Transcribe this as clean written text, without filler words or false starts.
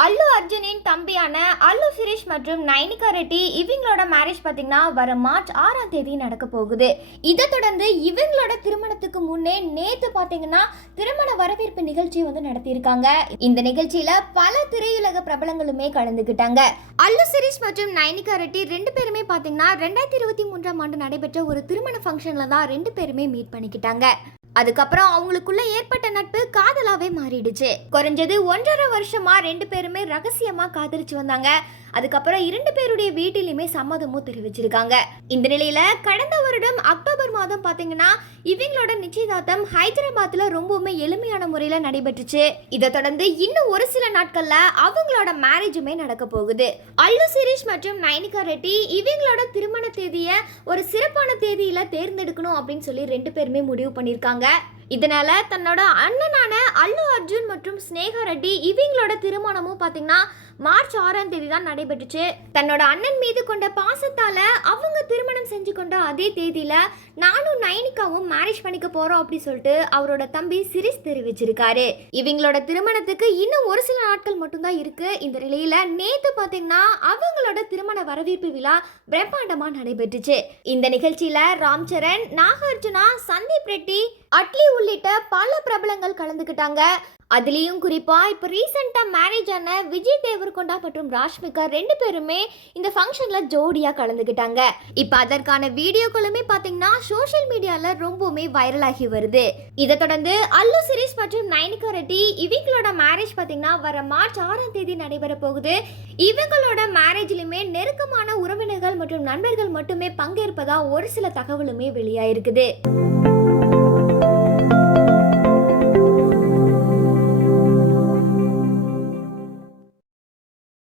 அல்லு அர்ஜுனின் தம்பியான அல்லு சிரீஷ் மற்றும் நைனிகா ரெட்டி இவங்களோட மேரேஜ் பார்த்தீங்கன்னா வர மார்ச் 6ஆம் தேதி நடக்க போகுது. இதை தொடர்ந்து இவங்களோட திருமணத்துக்கு முன்னே நேத்து பார்த்தீங்கன்னா திருமண வரவேற்பு நிகழ்ச்சி வந்து நடத்தியிருக்காங்க. இந்த நிகழ்ச்சியில பல திரையுலக பிரபலங்களுமே கலந்துக்கிட்டாங்க. அல்லு சிரீஷ் மற்றும் நைனிகா ரெட்டி ரெண்டு பேருமே பார்த்தீங்கன்னா 2023ஆம் ஆண்டு நடைபெற்ற ஒரு திருமண ஃபங்க்ஷன்ல தான் ரெண்டு பேருமே மீட் பண்ணிக்கிட்டாங்க. அதுக்கப்புறம் அவங்களுக்குள்ள ஏற்பட்ட நட்பு காதலாவே மாறிடுச்சு. குறைஞ்சது 1.5 வருஷமா ரெண்டு பேருமே ரகசியமா காதலிச்சு வந்தாங்க. அதுக்கப்புறம் இரண்டு பேருடைய வீட்டிலுமே சம்மதமும் தெரிவிச்சிருக்காங்க. இந்த நிலையில கடந்த வருடம் அக்டோபர் மாதம் பாத்தீங்கன்னா இவங்களோட நிச்சயதார்த்தம் ஹைதராபாத்ல ரொம்பவுமே எளிமையான முறையில நடைபெற்றுச்சு. இதை தொடர்ந்து இன்னும் ஒரு சில நாட்கள்ல அவங்களோட மேரேஜுமே நடக்க போகுது. அல்லு சிரீஷ் மற்றும் நைனிகா ரெட்டி இவங்களோட திருமண தேதிய ஒரு சிறப்பான தேதியில தேர்ந்தெடுக்கணும் அப்படின்னு சொல்லி ரெண்டு பேருமே முடிவு பண்ணிருக்காங்க. இதனால தன்னோட அண்ணனான அல்லு அர்ஜுன் மற்றும் ஸ்னேகா ரெட்டி இவங்களோட திருமணமும் பாத்தீங்கன்னா மார்ச் 6ஆம் தேதி தான் நடைபெற்றுச்சு. தன்னோட அண்ணன் மீது கொண்ட பாசத்தால அவங்க திருமணம் செஞ்சு கொண்ட அதே தேதியில நானும் நைனிகாவும் மேரேஜ் பண்ணிக்க போறோம் அப்படி சொல்லிட்டு அவரோட தம்பி சிரீஷ் தெரிவிச்சிருக்காரு. இவங்களோட திருமணத்துக்கு இன்னும் ஒரு சில நாட்கள் மட்டும்தான் இருக்கு. இந்த நிலையில நேத்து பாத்தீங்கன்னா அவங்களோட திருமண வரவேற்பு விழா பிரம்மாண்டமா நடைபெற்றுச்சு. இந்த நிகழ்ச்சியில ராம் சரண், நாகார்ஜுனா, சந்தீப் ரெட்டி, அட்லி உள்ளிட்ட பல பிரபலங்கள் கலந்துக்கிட்டாங்க. அதுலேயும் குறிப்பா இப்போ ரீசெண்டாக மேரேஜ் ஆன விஜய் தேவர்கொண்டா மற்றும் ராஷ்மிகா ரெண்டு பேருமே இந்த ஃபங்க்ஷன்ல ஜோடியாக கலந்துக்கிட்டாங்க. இப்போ அதற்கான வீடியோக்களுமே பார்த்தீங்கன்னா சோஷியல் மீடியாவில் ரொம்பவுமே வைரல் ஆகி வருது. இதை தொடர்ந்து அல்லு சிரீஷ் மற்றும் நைனிகா ரெட்டி இவங்களோட மேரேஜ் பார்த்தீங்கன்னா வர மார்ச் 6ஆம் தேதி நடைபெற போகுது. இவங்களோட மேரேஜ்லையுமே நெருக்கமான உறவினர்கள் மற்றும் நண்பர்கள் மட்டுமே பங்கேற்பதா ஒரு சில தகவலுமே வெளியாயிருக்குது.